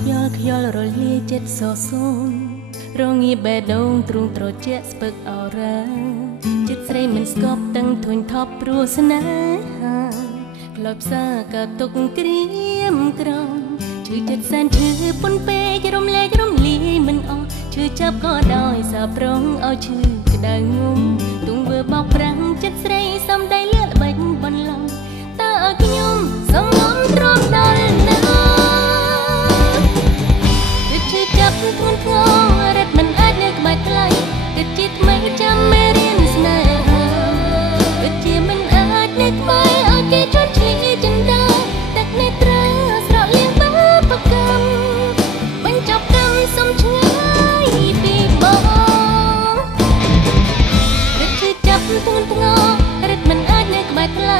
ខ្យល់ខ្យល់រលាយចិត្តសសូនរងាបេះដូងទ្រូងត្រជាក់ស្ពឹកអរ៉ាចិត្តស្រីមិនស្គប់តឹងធុញថប់ព្រោះស្នេហាក្លោបសាក៏ទុកក្រៀមក្រំឈឺចិត្តសែនឈឺពុនពេករំលែករំលាយមិនអស់ឈឺចាប់ក៏ដោយសាប្រងឲ្យឈឺក្តៅងុំទង្វើបោកប្រាំងចិត្តស្រីសំដីលឿល្បិចបន្លំតើឲ្យខ្ញុំសងំទ្រាំដល់ណាឈឺចាប់ធ្ងន់ធ្ងររត់មិនអាចនៅក្បែរថ្លៃគិតជាថ្មីចាំមេរៀនស្នេហាគិតជាមិនអាចនៅក្បែរឲ្យគេជន់ឈ្លីចិនដាទឹកនេត្រាស្រក់លៀងបាបកម្មបញ្ចប់កម្មសុំឆ្ងាយពីបងរត់ឈឺចាប់ធ្ងន់ធ្ងររត់មិនអាចនៅក្បែរថ្លៃ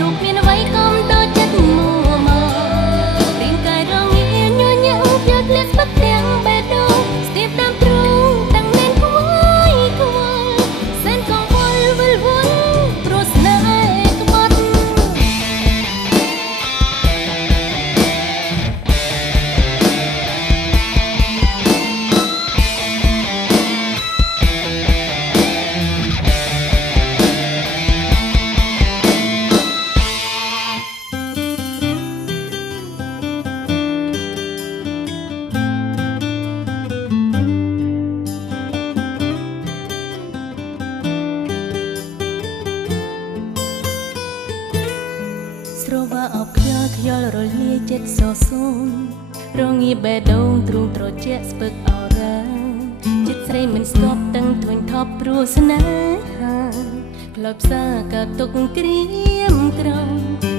រូបមានអ្វីកុំតចិត្តមួមករាងកាយរងាញញឹមភ្លើតលៀសបាត់ទាំងបេះដូងស្ទាបតាមទ្រូងតាំងមែនខ្វាយខ្វល់សែនកងវល់វិលវល់ព្រោះស្នេហ៍ក្បត់ស្រវាអបខ្យល់ខ្យល់រលាយចិត្តសសូនរងាបេះដូងទ្រូងត្រជាក់ស្ពឹកអរ៉ាចិត្តស្រីមិនស្គប់តឹងធុញថប់ព្រោះស្នេហាក្លោបសាក៏ទុកក្រៀមក្រំ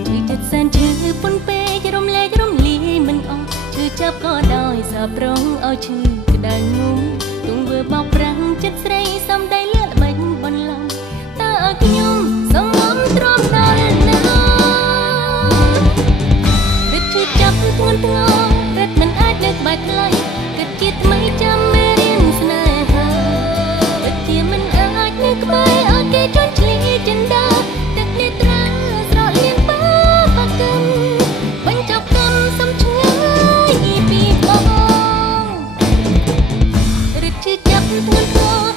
ឈឺចិត្តសែនឈឺពុនពេករំលែករំលាយមិនអស់ឈឺចាប់ក៏ដោយសាប្រងឲ្យឈឺក្តៅងុំទង្វើបោកប្រាំងចិត្តស្រីសំដីលឿល្បិចបន្លំតើឲ្យខ្ញុំសងំទ្រាំដល់ណាចាប់ធ្ងន់ធ្ងររត់មិនអាចនៅក្បែរថ្លៃគិតជាថ្មីចាំមេរៀនស្នេហាពិតជាមិនអាចនៅក្បែរឲ្យគេជន់ឈ្លីចិនដាទឹកនេត្រាស្រក់លៀងបាបកម្មបញ្ចប់កម្មសុំឆ្ងាយពីបងរត់ឈឺចាប់ធ្ងន់ធ្ងរ